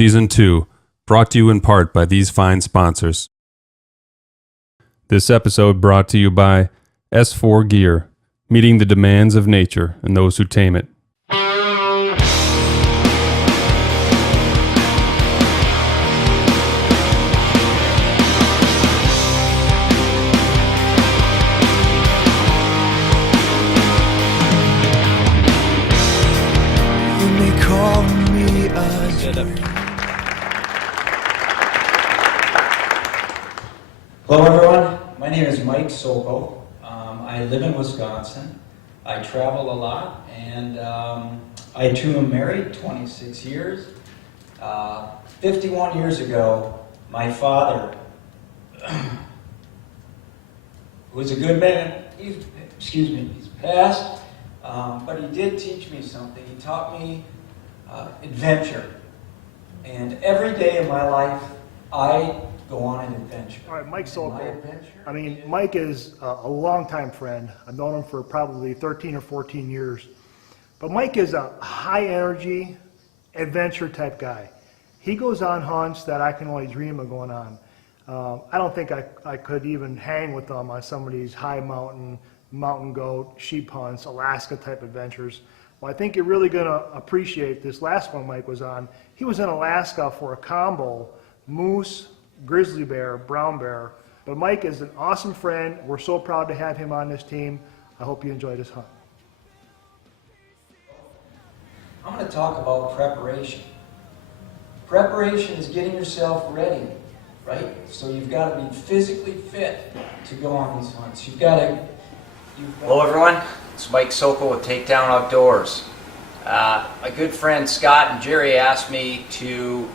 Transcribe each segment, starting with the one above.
Season 2, brought to you in part by these fine sponsors. This episode brought to you by S4 Gear, meeting the demands of nature and those who tame it. Hello everyone, my name is Mike Sokol. I live in Wisconsin. I travel a lot, and I too am married 26 years. 51 years ago, my father, who was a good man, he's passed, but he did teach me something. He taught me adventure. And every day of my life, I go on an adventure. All right, Mike Sokol. I mean, Mike is a longtime friend. I've known him for probably 13 or 14 years. But Mike is a high energy, adventure type guy. He goes on hunts that I can only dream of going on. I don't think I could even hang with him on some of these high mountain goat, sheep hunts, Alaska type adventures. Well, I think you're really going to appreciate this last one Mike was on. He was in Alaska for a combo, moose, grizzly bear, brown bear. But Mike is an awesome friend. We're so proud to have him on this team. I hope you enjoy this hunt. I'm going to talk about preparation. Preparation is getting yourself ready, right? So you've got to be physically fit to go on these hunts. Hello everyone, it's Mike Sokol with Takedown Outdoors. My good friend Scott and Jerry asked me to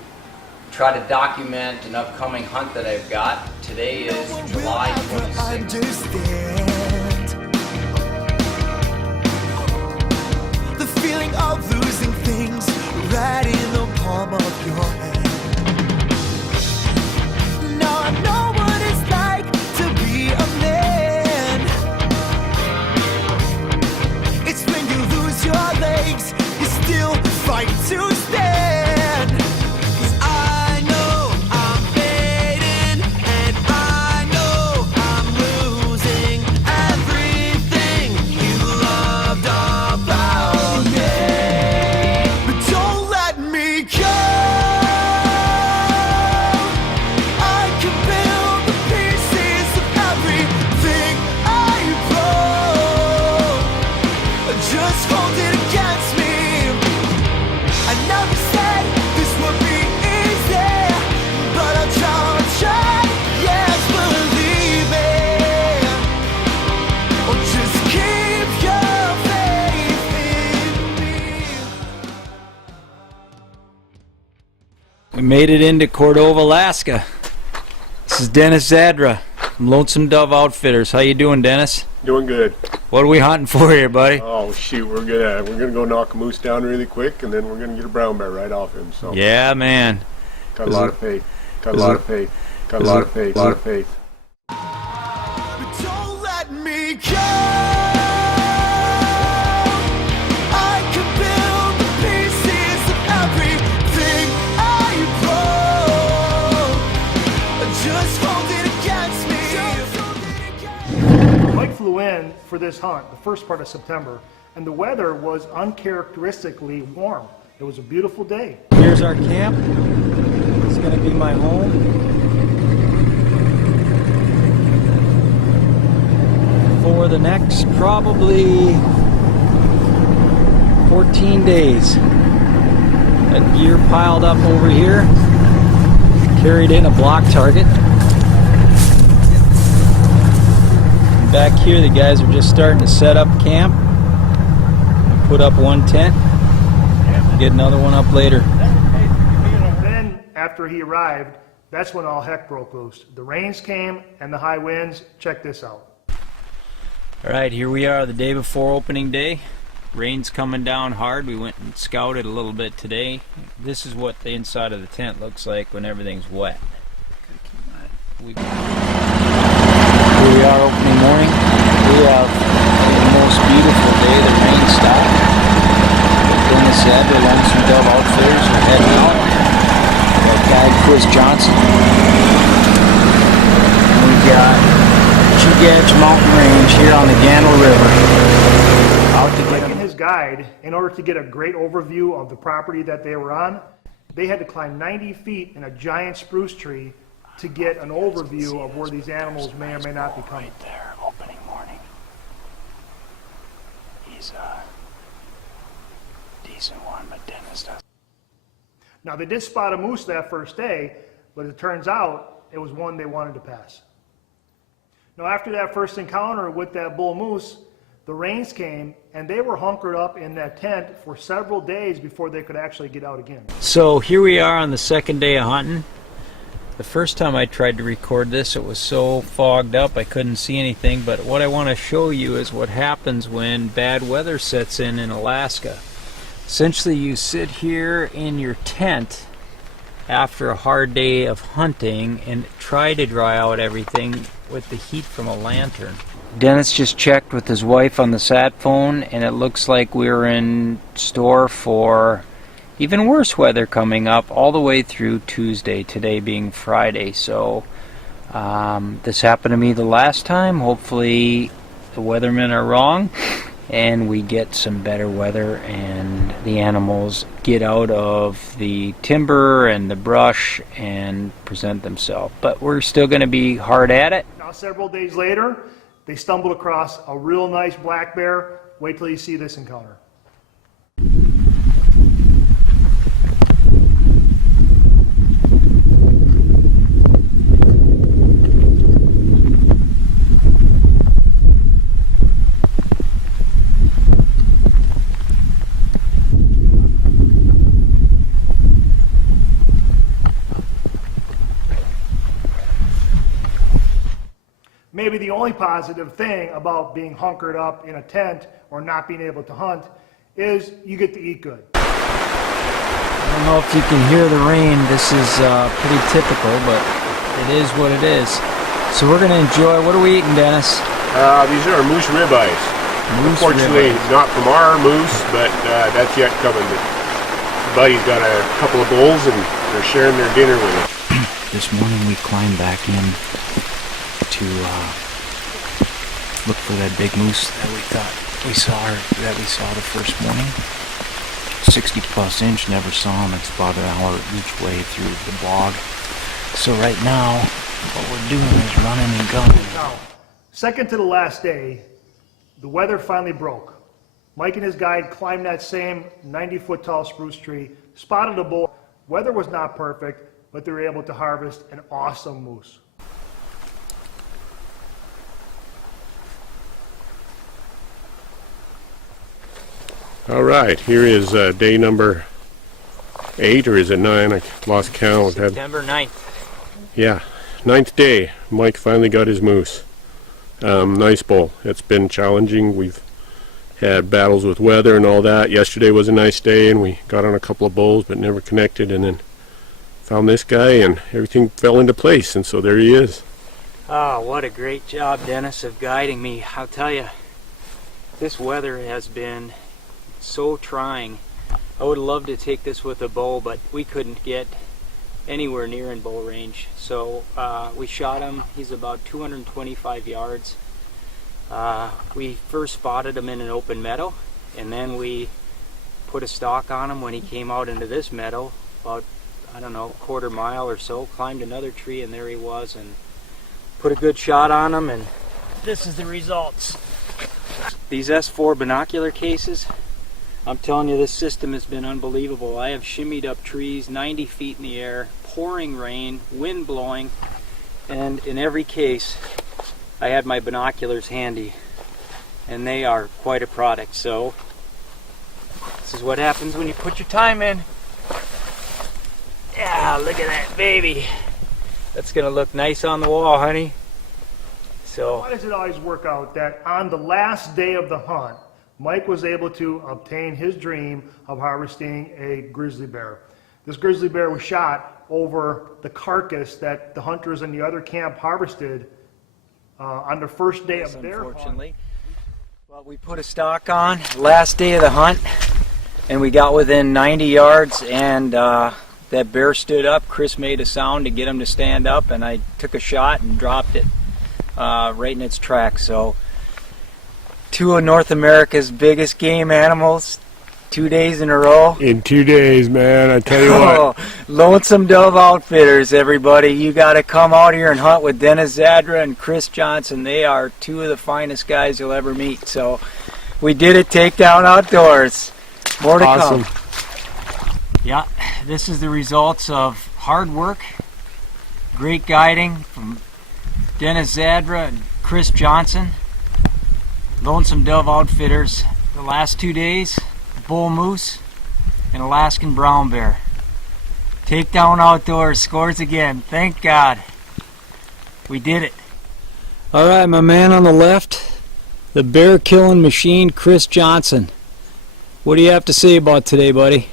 try to document an upcoming hunt that I've got. Today is July 26th. The feeling of losing things right in the palm of your hand. Now I know what it's like to be a man. It's when you lose your legs, you still fight to stand. We made it into Cordova, Alaska. This is Dennis Zadra from Lonesome Dove Outfitters. How you doing, Dennis? Doing good. What are we hunting for here, buddy? Oh shoot, we're gonna go knock a moose down really quick, and then we're gonna get a brown bear right off him. So yeah, man. Got a lot of faith. Got a lot of faith. Got a lot of faith. A lot of faith. But don't let me go. Mike flew in for this hunt the first part of September, and the weather was uncharacteristically warm. It was a beautiful day. Here's our camp. It's going to be my home. For the next probably 14 days. That gear piled up over here. Carried in a block target. Back here the guys are just starting to set up camp. Put up one tent. Get another one up later. Then after he arrived, that's when all heck broke loose. The rains came and the high winds. Check this out. Alright, here we are the day before opening day. Rain's coming down hard. We went and scouted a little bit today. This is what the inside of the tent looks like when everything's wet. Here we are opening morning. We have the most beautiful day. The rain stopped. Dennis said the Lonesome Dove Outfitters are heading out. guide Chris Johnson. And we got Chugach Mountain Range here on the Gandle River. Out to Mike get and his guide, in order to get a great overview of the property that they were on, they had to climb 90 feet in a giant spruce tree to get an overview of where these animals may or may not be coming. Right there, opening morning. He's a decent one, but Dennis doesn't. Now, they did spot a moose that first day, but it turns out it was one they wanted to pass. Now, after that first encounter with that bull moose, the rains came, and they were hunkered up in that tent for several days before they could actually get out again. So here we are on the second day of hunting. The first time I tried to record this, it was so fogged up I couldn't see anything, but what I want to show you is what happens when bad weather sets in Alaska. Essentially, you sit here in your tent after a hard day of hunting and try to dry out everything with the heat from a lantern. Dennis just checked with his wife on the sat phone, and it looks like we're in store for even worse weather coming up all the way through Tuesday, today being Friday. So this happened to me the last time. Hopefully the weathermen are wrong and we get some better weather and the animals get out of the timber and the brush and present themselves. But we're still going to be hard at it. Now, several days later, they stumbled across a real nice black bear. Wait till you see this encounter. Maybe the only positive thing about being hunkered up in a tent or not being able to hunt is you get to eat good. I don't know if you can hear the rain. This is pretty typical, but it is what it is. So we're going to enjoy. What are we eating, Dennis? These are moose ribeyes. Unfortunately, not from our moose, but that's yet coming. Buddy's got a couple of bowls, and they're sharing their dinner with us. This morning we climbed back in to look for that big moose that we saw the first morning. 60 plus inch, never saw him. It's about an hour each way through the bog. So right now, what we're doing is running and gunning. Now, second to the last day, the weather finally broke. Mike and his guide climbed that same 90-foot tall spruce tree, spotted a bull. Weather was not perfect, but they were able to harvest an awesome moose. All right, here is day number 8, or is it 9? I lost count. September 9th. Yeah, 9th day. Mike finally got his moose. Nice bull. It's been challenging. We've had battles with weather and all that. Yesterday was a nice day, and we got on a couple of bulls, but never connected, and then found this guy, and everything fell into place, and so there he is. Oh, what a great job, Dennis, of guiding me. I'll tell you, this weather has been so trying. I would love to take this with a bow, but we couldn't get anywhere near in bow range. So we shot him. He's about 225 yards. We first spotted him in an open meadow, and then we put a stalk on him when he came out into this meadow, about, I don't know, a quarter mile or so, climbed another tree, and there he was, and put a good shot on him, and this is the results. These S4 binocular cases, I'm telling you, this system has been unbelievable. I have shimmied up trees 90 feet in the air, pouring rain, wind blowing, and in every case I had my binoculars handy, and they are quite a product. So this is what happens when you put your time in. Yeah, look at that baby. That's gonna look nice on the wall, honey. So why does it always work out that on the last day of the hunt, Mike was able to obtain his dream of harvesting a grizzly bear? This grizzly bear was shot over the carcass that the hunters in the other camp harvested on the first day of their hunt. Well, we put a stalk on last day of the hunt, and we got within 90 yards, and that bear stood up. Chris made a sound to get him to stand up, and I took a shot and dropped it right in its tracks. So 2 of North America's biggest game animals, 2 days in a row. In 2 days, man, I tell you what. Lonesome Dove Outfitters, everybody. You got to come out here and hunt with Dennis Zadra and Chris Johnson. They are 2 of the finest guys you'll ever meet. So we did it, Takedown Outdoors. More to Awesome. come. Yeah, this is the results of hard work, great guiding from Dennis Zadra and Chris Johnson. Lonesome Dove Outfitters. The last 2 days, bull moose and Alaskan brown bear. Takedown Outdoors scores again. Thank God. We did it. All right, my man on the left, the bear killing machine, Chris Johnson. What do you have to say about today, buddy?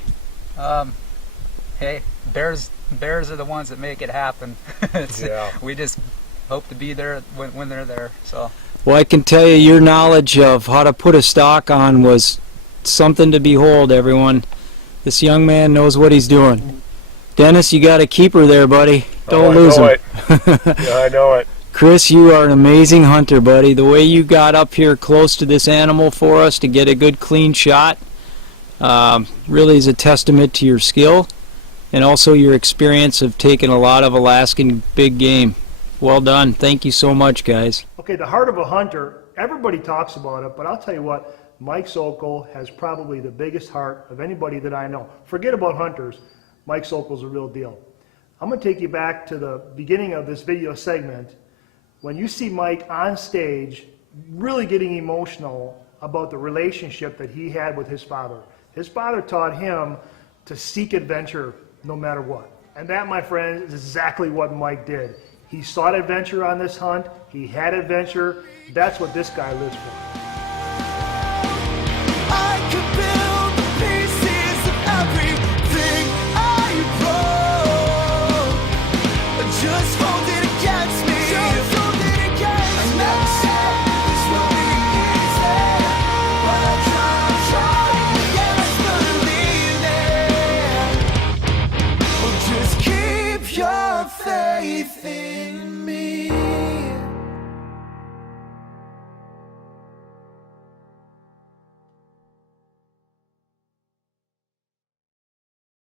Hey, bears are the ones that make it happen. We just hope to be there when they're there. So. Well, I can tell you your knowledge of how to put a stock on was something to behold, everyone. This young man knows what he's doing. Dennis, you got a keeper there, buddy. Don't lose him. Yeah, I know it. Chris, you are an amazing hunter, buddy. The way you got up here close to this animal for us to get a good clean shot really is a testament to your skill and also your experience of taking a lot of Alaskan big game. Well done. Thank you so much, guys. Okay, the heart of a hunter, everybody talks about it, but I'll tell you what, Mike Sokol has probably the biggest heart of anybody that I know. Forget about hunters, Mike Sokol's a real deal. I'm going to take you back to the beginning of this video segment when you see Mike on stage really getting emotional about the relationship that he had with his father. His father taught him to seek adventure no matter what. And that, my friend, is exactly what Mike did. He sought adventure on this hunt. He had adventure. That's what this guy lives for. I could build the pieces of everything I wrote. Just hold it against me. Just hold it against me. I never said this will be easy, but I try. Yes, believe it. Oh, just keep your faith in me.